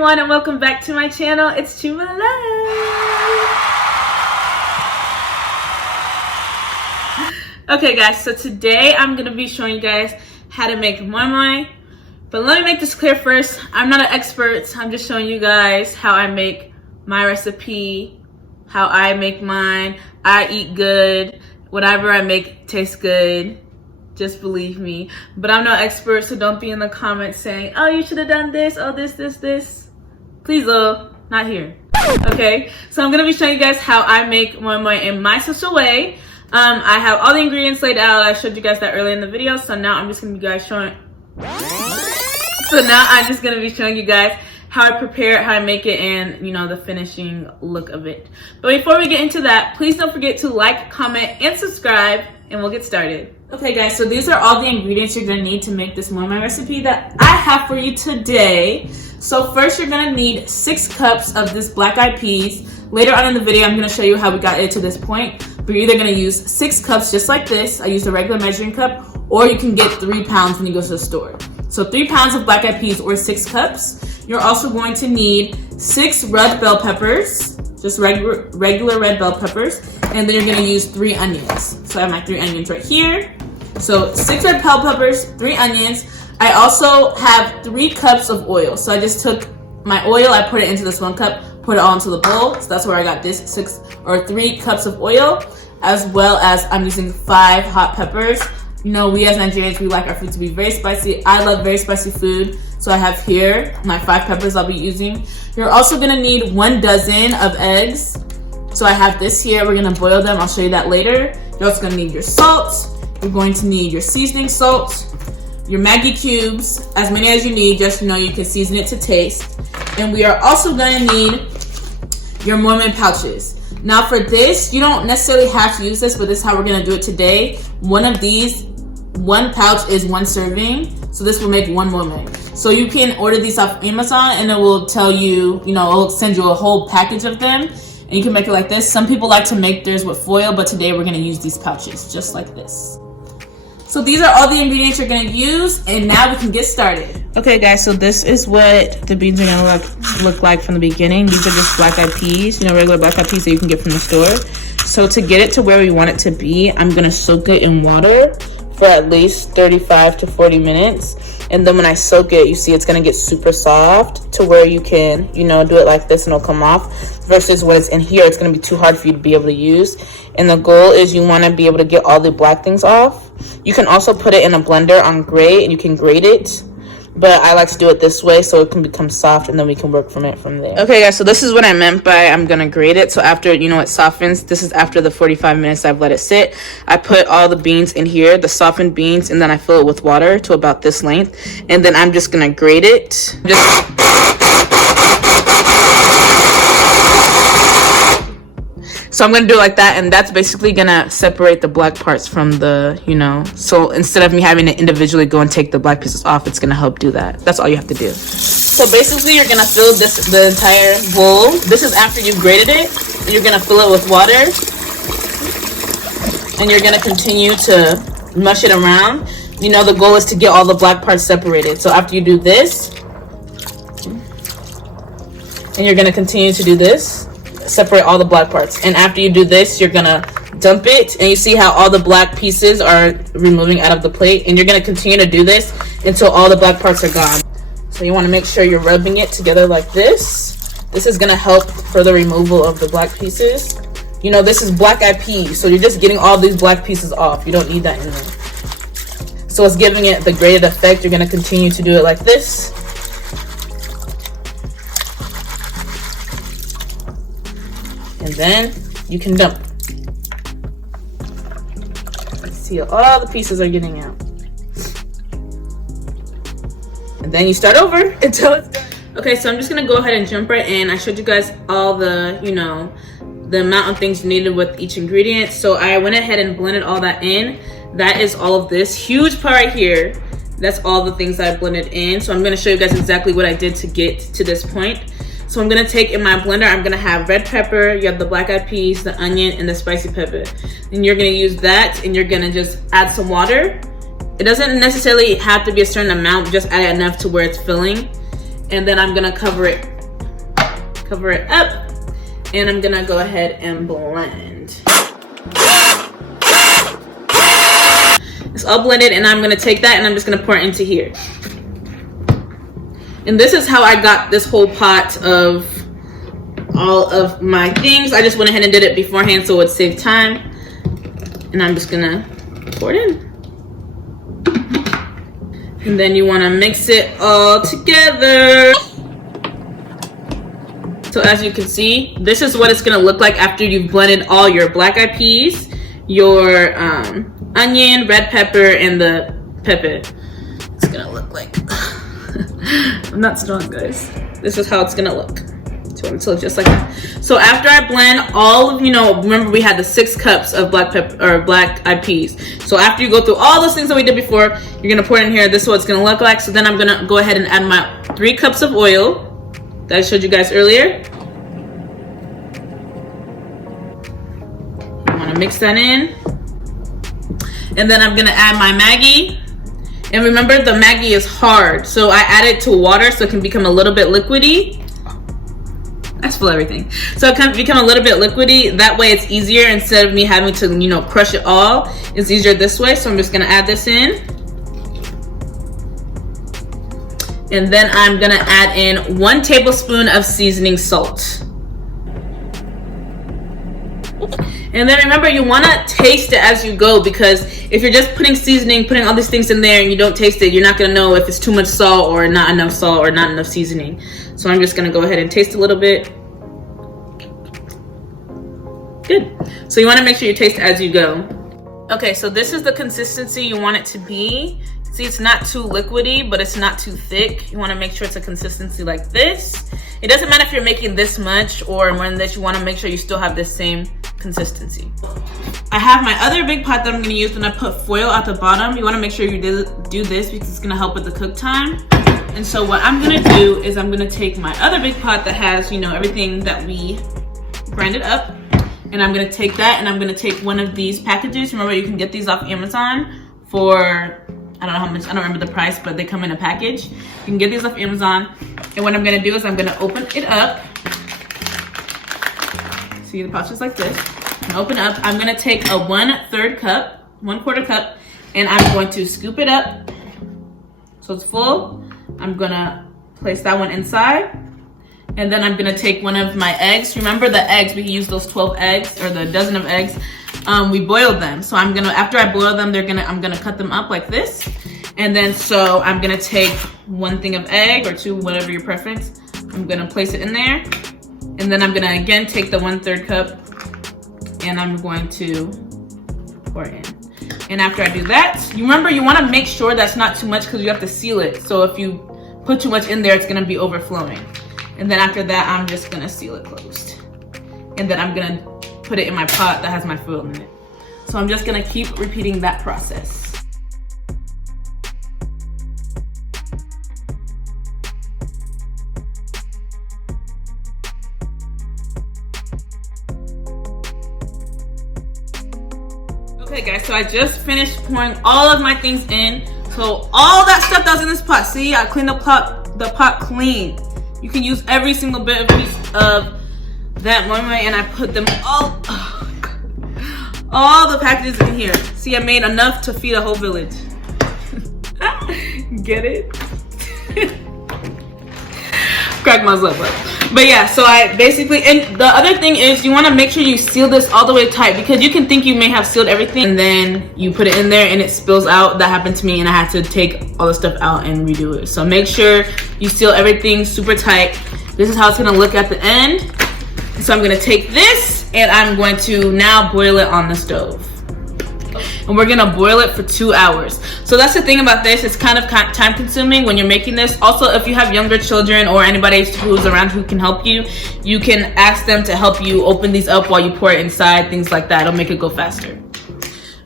everyone, and welcome back to my channel. It's Chima. Okay guys, so today I'm gonna be showing you guys how to make moi moi. But let me make this clear first. I'm not an expert. I'm just showing you guys how I make my recipe, how I make mine. I eat good. Whatever I make tastes good. Just believe me. But I'm no expert, so don't be in the comments saying, oh, you should have done this, oh, this. Please, not here. Okay, so I'm gonna be showing you guys how I make moi moi in my special way. I have all the ingredients laid out. I showed you guys that earlier in the video, so now I'm just gonna be showing you guys how I prepare it, how I make it, and you know, the finishing look of it. But before we get into that, please don't forget to like, comment, and subscribe, and we'll get started. Okay guys, so these are all the ingredients you're gonna need to make this moi moi recipe that I have for you today. So first you're gonna need 6 cups of this black eyed peas. Later on in the video, I'm gonna show you how we got it to this point. But you're either gonna use 6 cups just like this. I used a regular measuring cup, or you can get 3 pounds when you go to the store. So 3 pounds of black eyed peas or 6 cups. You're also going to need 6 red bell peppers, just regular red bell peppers. And then you're gonna use 3 onions. So I have my 3 onions right here. So 6 red bell peppers, 3 onions. I also have 3 cups of oil. So I just took my oil, I put it into this 1 cup, put it all into the bowl. So that's where I got this 3 cups of oil, as well as I'm using 5 hot peppers. You know, we as Nigerians, we like our food to be very spicy. I love very spicy food. So I have here my 5 peppers I'll be using. You're also gonna need 1 dozen of eggs. So I have this here, we're gonna boil them. I'll show you that later. You're also gonna need your salt. You're going to need your seasoning salt, your Maggi cubes, as many as you need, just know you can season it to taste. And we are also gonna need your moi moi pouches. Now for this, you don't necessarily have to use this, but this is how we're gonna do it today. One of these, 1 pouch is 1 serving, so this will make 1 moi moi. So you can order these off Amazon and it will tell you, you know, it'll send you a whole package of them. And you can make it like this. Some people like to make theirs with foil, but today we're gonna use these pouches, just like this. So these are all the ingredients you're gonna use, and now we can get started. Okay guys, so this is what the beans are gonna look like from the beginning. These are just black eyed peas, you know, regular black eyed peas that you can get from the store. So to get it to where we want it to be, I'm gonna soak it in water for at least 35 to 40 minutes. And then when I soak it, you see it's gonna get super soft to where you can, you know, do it like this and it'll come off. Versus when it's in here, it's gonna be too hard for you to be able to use. And the goal is you wanna be able to get all the black things off. You can also put it in a blender on grate and you can grate it. But I like to do it this way so it can become soft and then we can work from there. Okay guys, so this is what I meant by I'm gonna grate it. So after, you know, it softens, this is after the 45 minutes I've let it sit. I put all the beans in here, the softened beans, and then I fill it with water to about this length. And then I'm just gonna grate it. So I'm gonna do it like that, and that's basically gonna separate the black parts from the, you know, so instead of me having to individually go and take the black pieces off, it's gonna help do that. That's all you have to do. So basically you're gonna fill the entire bowl. This is after you've grated it. You're gonna fill it with water, and you're gonna continue to mush it around. You know, the goal is to get all the black parts separated. So after you do this, and you're gonna continue to do this, separate all the black parts. And after you do this, you're gonna dump it, and you see how all the black pieces are removing out of the plate, and you're gonna continue to do this until all the black parts are gone. So you want to make sure you're rubbing it together like this. This is gonna help for the removal of the black pieces. You know, this is black eyed peas, so you're just getting all these black pieces off. You don't need that in there. So it's giving it the graded effect. You're gonna continue to do it like this. And then you can dump. Let's see, all the pieces are getting out. And then you start over until it's done. Okay, so I'm just gonna go ahead and jump right in. I showed you guys all the, you know, the amount of things needed with each ingredient. So I went ahead and blended all that in. That is all of this huge part right here. That's all the things that I blended in. So I'm gonna show you guys exactly what I did to get to this point. So I'm gonna take in my blender, I'm gonna have red pepper, you have the black eyed peas, the onion, and the spicy pepper. And you're gonna use that, and you're gonna just add some water. It doesn't necessarily have to be a certain amount, just add enough to where it's filling. And then I'm gonna cover it cover it up, and I'm gonna go ahead and blend. It's all blended, and I'm gonna take that and I'm just gonna pour it into here. And this is how I got this whole pot of all of my things. I just went ahead and did it beforehand so it would save time. And I'm just gonna pour it in. And then you wanna mix it all together. So as you can see, this is what it's gonna look like after you've blended all your black eyed peas, your onion, red pepper, and the pepper. It's gonna look like, I'm not strong, guys. This is how it's gonna look. So it's look just like that. So after I blend all of, remember we had the 6 cups of black pepper or black eyed peas. So after you go through all those things that we did before, you're gonna pour it in here. This is what it's gonna look like. So then I'm gonna go ahead and add my 3 cups of oil that I showed you guys earlier. You wanna mix that in. And then I'm gonna add my Maggi. And remember, the Maggi is hard, so I add it to water so it can become a little bit liquidy. I spill everything. So it can become a little bit liquidy. That way it's easier instead of me having to, crush it all. It's easier this way, so I'm just gonna add this in. And then I'm gonna add in 1 tablespoon of seasoning salt. And then remember, you want to taste it as you go, because if you're just putting seasoning, putting all these things in there and you don't taste it, you're not going to know if it's too much salt or not enough salt or not enough seasoning. So I'm just going to go ahead and taste a little bit. Good. So you want to make sure you taste as you go. Okay, so this is the consistency you want it to be. See, it's not too liquidy, but it's not too thick. You want to make sure it's a consistency like this. It doesn't matter if you're making this much or more than this. You want to make sure you still have this same consistency. I have my other big pot that I'm going to use when I put foil at the bottom. You want to make sure you do this because it's going to help with the cook time. And so what I'm going to do is I'm going to take my other big pot that has, everything that we grinded up. And I'm going to take that and I'm going to take one of these packages. Remember, you can get these off Amazon for, I don't know how much, I don't remember the price, but they come in a package. You can get these off Amazon. And what I'm going to do is I'm going to open it up. See, the pouch is like this. Open up. I'm going to take a 1/4 cup, and I'm going to scoop it up so it's full. I'm going to place that one inside. And then I'm going to take one of my eggs. Remember the eggs, we used those 12 eggs or the dozen of eggs. We boiled them. So I'm going to, after I boil them, I'm going to cut them up like this. And then so I'm going to take 1 thing of egg or 2, whatever your preference. I'm going to place it in there. And then I'm going to again take the 1/3 cup and I'm going to pour it in. And after I do that, you want to make sure that's not too much because you have to seal it. So if you put too much in there, it's going to be overflowing. And then after that, I'm just going to seal it closed. And then I'm going to put it in my pot that has my foil in it. So I'm just going to keep repeating that process. Okay guys, so I just finished pouring all of my things in. So all that stuff that was in this pot, see, I cleaned the pot clean. You can use every single bit of piece of that moi moi, and I put them all the packages in here. See, I made enough to feed a whole village. Get it? Crack myself up. But yeah, so I basically, and the other thing is you want to make sure you seal this all the way tight, because you can think you may have sealed everything and then you put it in there and it spills out. That happened to me and I had to take all the stuff out and redo it. So make sure you seal everything super tight. This is how it's going to look at the end. So I'm going to take this and I'm going to now boil it on the stove. And we're gonna boil it for 2 hours. So that's the thing about this, it's kind of time consuming when you're making this. Also, if you have younger children or anybody who's around who can help you, you can ask them to help you open these up while you pour it inside, things like that. It'll make it go faster.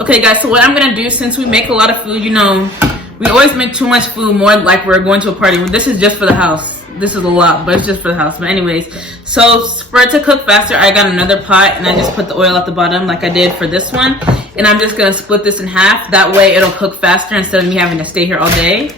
Okay guys, so what I'm gonna do, since we make a lot of food, we always make too much food, more like we're going to a party. This is just for the house. This is a lot, but it's just for the house. But anyways, so for it to cook faster, I got another pot and I just put the oil at the bottom like I did for this one. And I'm just gonna split this in half. That way it'll cook faster instead of me having to stay here all day.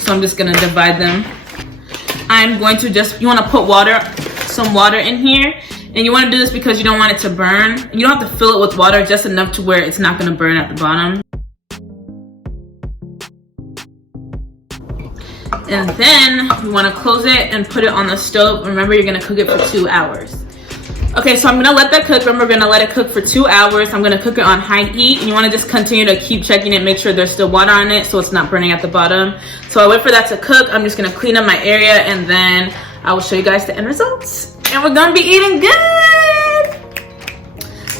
So I'm just gonna divide them. I'm going to you wanna put water some water in here. And you want to do this because you don't want it to burn. You don't have to fill it with water, just enough to where it's not going to burn at the bottom. And then you want to close it and put it on the stove. Remember, you're going to cook it for 2 hours. Okay, so I'm going to let that cook. Remember, we're going to let it cook for 2 hours. I'm going to cook it on high heat. And you want to just continue to keep checking it, make sure there's still water on it so it's not burning at the bottom. So I wait for that to cook. I'm just going to clean up my area and then I will show you guys the end results. And we're going to be eating good.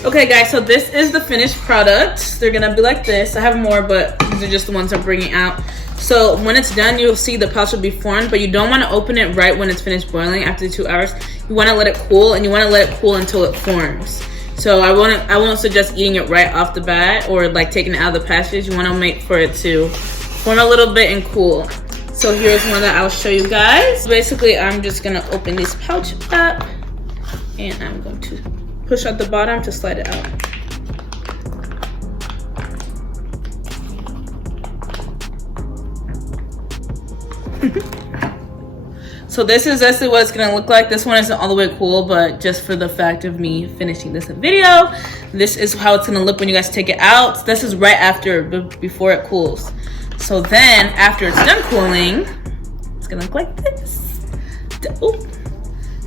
Okay, guys, so this is the finished product. They're going to be like this. I have more, but these are just the ones I'm bringing out. So when it's done, you'll see the pouch will be formed, but you don't want to open it right when it's finished boiling after the 2 hours. You want to let it cool, and you want to let it cool until it forms. So I won't suggest eating it right off the bat or like taking it out of the package. You want to make for it to form a little bit and cool. So here's one that I'll show you guys. Basically, I'm just going to open this pouch up, and I'm going to push out the bottom to slide it out. So this is actually what it's gonna look like. This one isn't all the way cool, but just for the fact of me finishing this video, this is how it's gonna look when you guys take it out. This is right after, before it cools. So then after it's done cooling, it's gonna look like this. Ooh,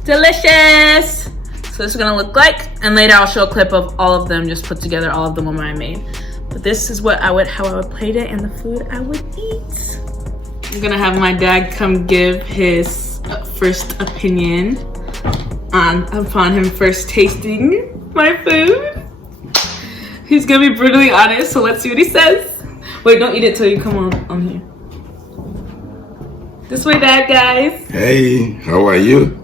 delicious. So this is gonna look like, and later I'll show a clip of all of them, just put together all of the Moi Moi I made. But this is what how I would plate it and the food I would eat. I'm gonna have my dad come give his first opinion upon him first tasting my food. He's gonna be brutally honest, so let's see what he says. Wait, don't eat it till you come on here. This way, Dad, guys. Hey, how are you?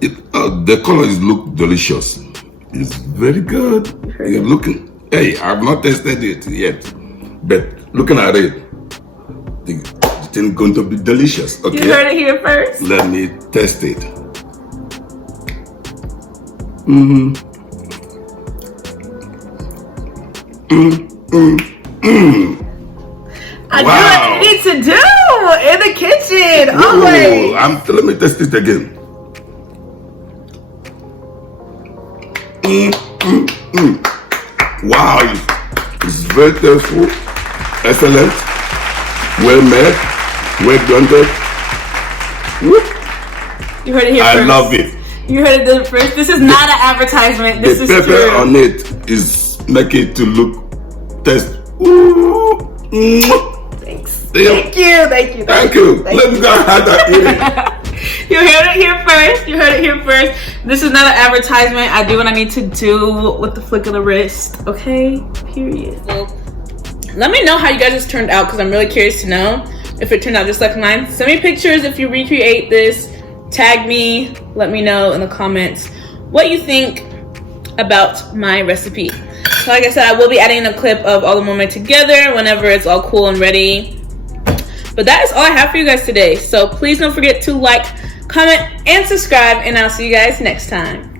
The colors look delicious. It's very good. You're looking. Hey, I've not tasted it yet, but looking at it, it's going to be delicious. Okay. You heard it here first. Let me test it. I Wow. do what you need to do in the kitchen. Ooh, Always. let me test it again. Wow, it's very tasteful, excellent, well made, well blended. You heard it here first. I love it. You heard it first. This is not an advertisement. This The is pepper true. on it is making it to look taste. Ooh. Thanks. Thank you. Thank you. Let me go ahead and eat it. You heard it here first. You heard it here first. This is not an advertisement. I do what I need to do with the flick of the wrist. Okay? Period. Well, let me know how you guys turned out because I'm really curious to know if it turned out just like mine. Send me pictures if you recreate this. Tag me. Let me know in the comments what you think about my recipe. So like I said, I will be adding a clip of all the Moi Moi together whenever it's all cool and ready. But that is all I have for you guys today. So please don't forget to like, comment, and subscribe, and I'll see you guys next time.